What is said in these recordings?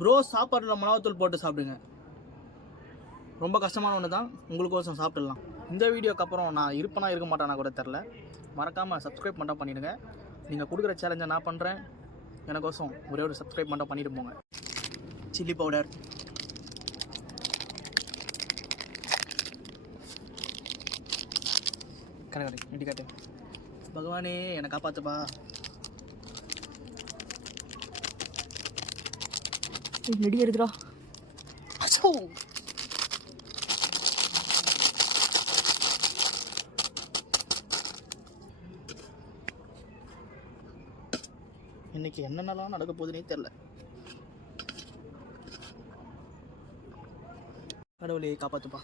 Bro சாப்பாட்டில் மிளகாத்தூள் போட்டு சாப்பிடுங்க. ரொம்ப கஷ்டமான ஒன்று தான், உங்களுக்கோசம் சாப்பிட்டுடலாம். இந்த வீடியோக்கு அப்புறம் நான் இருப்பேனா இருக்க மாட்டேன்னா கூட தெரில. மறக்காமல் சப்ஸ்கிரைப் மட்டும் பண்ணிவிடுங்க. நீங்கள் கொடுக்குற சேலஞ்சை நான் பண்ணுறேன். எனக்கோசம் ஒரே ஒரு சப்ஸ்கிரைப் மட்டும் பண்ணிட்டு போங்க. சில்லி பவுடர், கடை இண்டிகாட்டு. பகவானே என்னை காப்பாற்றுப்பா. நெடி எடுத்துடா. அச்சோ, இன்னைக்கு என்னென்னலாம் நடக்க போகுதுன்னே தெரில. கடவுளே காப்பாற்றுப்பா.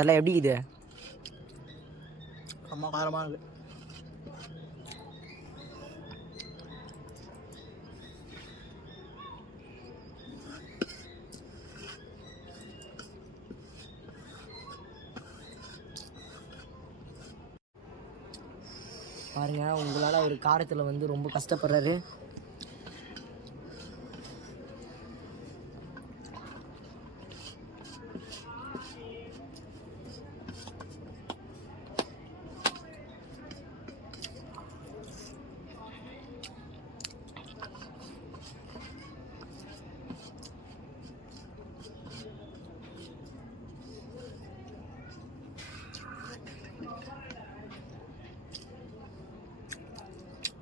தலை எப்படி இது? அம்மா காரமாக இருக்கு. பாருங்க, உங்களால் ஒரு காரத்தில் வந்து ரொம்ப கஷ்டப்படுறாரு.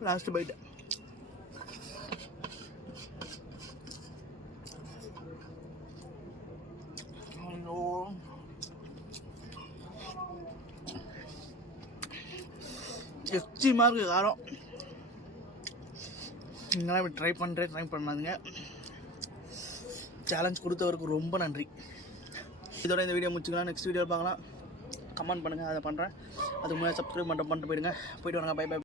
Last byte. எக்ஸ்ட்ரீமாக இருக்குது காரம். நீங்களாம் இப்படி ட்ரை பண்ணாதுங்க. சேலஞ்ச் கொடுத்தவருக்கு ரொம்ப நன்றி. இதோட இந்த வீடியோ முடிச்சுக்கலாம். நெக்ஸ்ட் வீடியோ பார்க்கலாம். கமெண்ட் பண்ணுங்கள், அதை பண்ணுறேன். அதுக்கு முன்னாடி சப்ஸ்கிரைப் பண்ணிட்டு போயிடுங்க. போயிட்டு வாங்க. Bye by.